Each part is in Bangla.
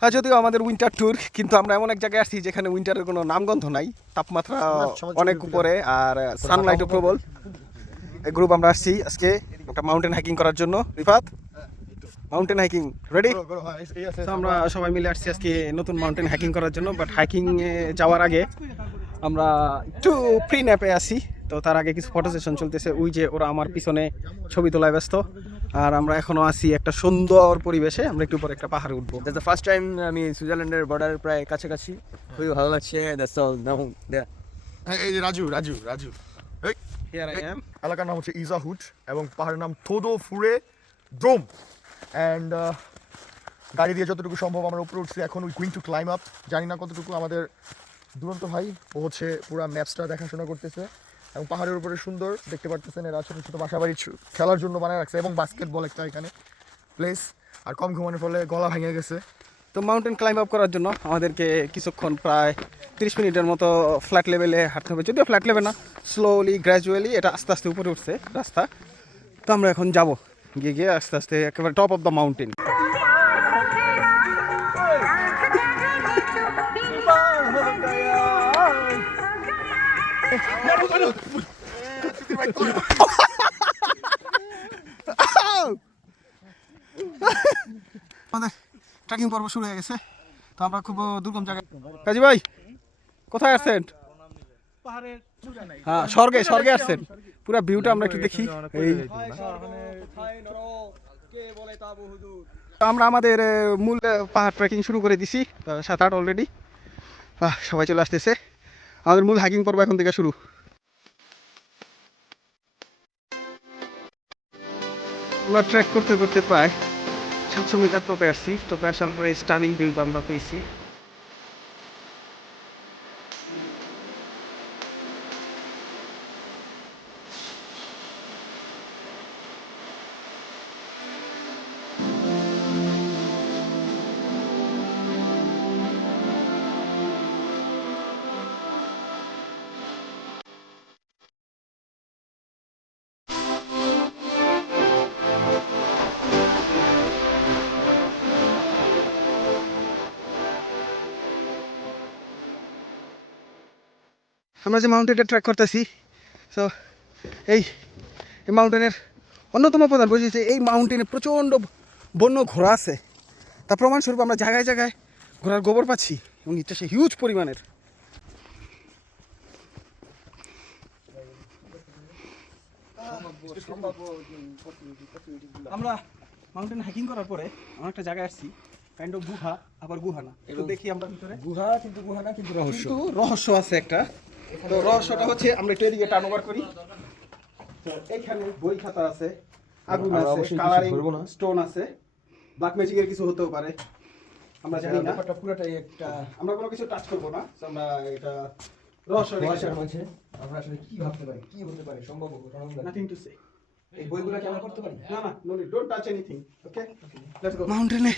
হ্যাঁ যদিও আমাদের উইন্টার ট্যুর কিন্তু আমরা এমন এক জায়গায় আসছি যেখানে উইন্টারের কোনো নামগন্ধ নাই। তাপমাত্রা অনেক উপরে আর সানলাইটও প্রবল। এই গ্রুপ আমরা আসছি আজকে একটা মাউন্টেন হাইকিং করার জন্য। রিফাত মাউন্টেন হাইকিং রেডি আমরা সবাই মিলে আসছি আজকে নতুন মাউন্টেন হাইকিং করার জন্য বাট হাইকিং যাওয়ার আগে আমরা একটু প্রি ন্যাপে আসি। তো তার আগে কিছু ফটো সেশন চলতেছে। ওই যে ওরা আমার পিছনে ছবি তোলায় ব্যস্ত। আর আমরা এখনও আছি একটা সুন্দর পরিবেশে। আমরা একটু পরে একটা পাহাড়ে উঠবো। দ্যাটস দ্য ফার্স্ট টাইম আমি সুইজারল্যান্ডের বর্ডার প্রায় কাছাকাছি। খুবই ভালো লাগছে দ্যাটস অল নাও এই যে রাজু রাজু রাজু. এলাকার নাম হচ্ছে ইজাহুট এবং পাহাড়ের নাম থোদো ফুরে ড্রোম অ্যান্ড গাড়ি দিয়ে যতটুকু সম্ভব আমরা উপরে উঠছি। এখন we going to climb up জানি না কতটুকু আমাদের দুরন্ত ভাই। ও হচ্ছে পুরো ম্যাপসটা দেখাশোনা করতেছে। এবং পাহাড়ের উপরে সুন্দর, দেখতে পারতেছেন এরা ছোটো ছোটো বাসা বাড়ি খেলার জন্য বানায় রাখছে এবং বাস্কেটবল একটা এখানে প্লেস আর কম ঘুমানোর ফলে গলা ভেঙে গেছে। তো মাউন্টেন ক্লাইম্ব আপ করার জন্য আমাদেরকে কিছুক্ষণ প্রায় তিরিশ মিনিটের মতো ফ্ল্যাট লেভেলে হাঁটতে হবে। যদিও ফ্ল্যাট লেভেল না স্লোলি গ্র্যাজুয়ালি এটা আস্তে আস্তে উপরে উঠছে রাস্তা। তো আমরা এখন যাব। গিয়ে গিয়ে আস্তে আস্তে একেবারে টপ অফ দ্য মাউন্টেন আমাদের ট্রেকিং পর্ব শুরু হয়ে গেছে তো আমরা খুব দুর্গম জায়গায় কাজী ভাই, কোথায় আসছেন হ্যাঁ স্বর্গে স্বর্গে আসছেন পুরো ভিউটা আমরা একটু দেখি। এই। আমরা আমাদের মূল পাহাড় ট্রেকিং শুরু করে দিছি সাত আট অলরেডি সবাই চলে আসতেছে। আমাদের মূল হাইকিং পর্ব এখন থেকে শুরু। আমরা ট্রেক করতে করতে প্রায় সাতশো মিটার টপে আসছি। টপে আসার পরে স্টার্নিং ভিউ আমরা পেয়েছি। আমরা যে মাউন্টেনটা ট্র্যাক করতেছি সো এই এই মাউন্টেনের অন্যতম প্রধান বৈশিষ্ট্য এই মাউন্টেনে প্রচণ্ড বন্য ঘোড়া আছে। তার প্রমাণস্বরূপ আমরা জায়গায় জায়গায় ঘোড়ার গোবর পাচ্ছি এবং এটা সে হিউজ পরিমাণের। আমরা মাউন্টেন হাইকিং করার পরে আমরা একটা জায়গায় আসছি কাইন্ড অফ গুহা আবার গুহা না। একটু দেখি আমরা ভিতরে। গুহা কিন্তু গুহা না কিন্তু রহস্য। রহস্য আছে একটা। তো রহস্যটা হচ্ছে আমরা একটু এদিকে টার্ন ওভার করি। তো এখানে বই খাতা আছে আগুন আছে কালারিং স্টোন আছে ব্ল্যাক ম্যাজিকের কিছু হতেও পারে আমরা জানি না। ব্যাপারটা পুরোটাই একটা আমরা কোনো কিছু টাচ করব না আমরা এটা রহস্য রহস্যের মাঝে আমরা আসলে কি ভাবতে পারি কি হতে পারে সম্ভব নাথিং টু সে এই বইগুলো কি আমরা করতে পারি? না না no don't touch anything okay let's go মাউন্টেনে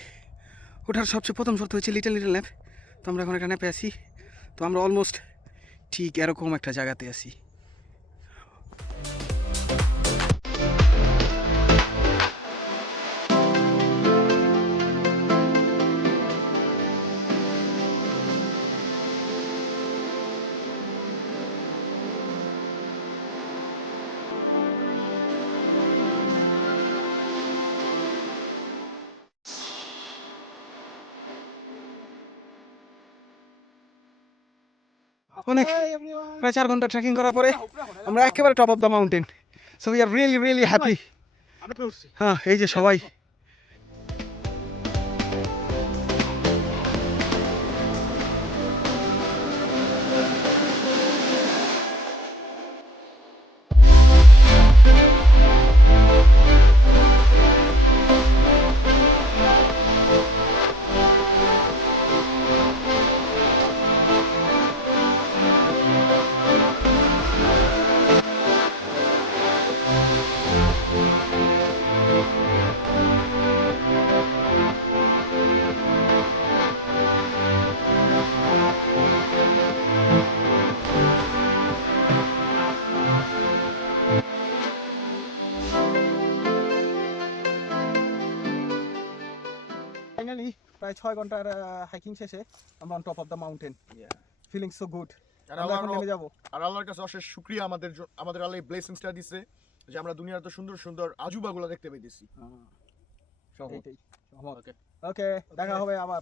ওঠার সবচেয়ে প্রথম শর্ত হচ্ছে লিটল লিটল ল্যাম্প তো আমরা এখন একটা ন্যাপে আছি। তো আমরা অলমোস্ট ঠিক এরকম একটা জায়গাতে আছি। অনেক প্রায় চার ঘণ্টা ট্রেকিং করার পরে আমরা একেবারে top of the mountain so we are really really happy হ্যাঁ এই যে সবাই। ফাইনালি প্রায় ছয় ঘণ্টার হাইকিং শেষে আমরা on top of the mountain feeling so good আর আল্লাহর- যাব। আর আল্লাহর কাছে অশেষ শুক্রিয়া আমাদের আমাদের আল্লাহ ব্লেসিংসটা দিছে যে আমরা দুনিয়ার তো সুন্দর সুন্দর আজুবাগুলো দেখতে পেয়েছি ওকে দেখা হবে আবার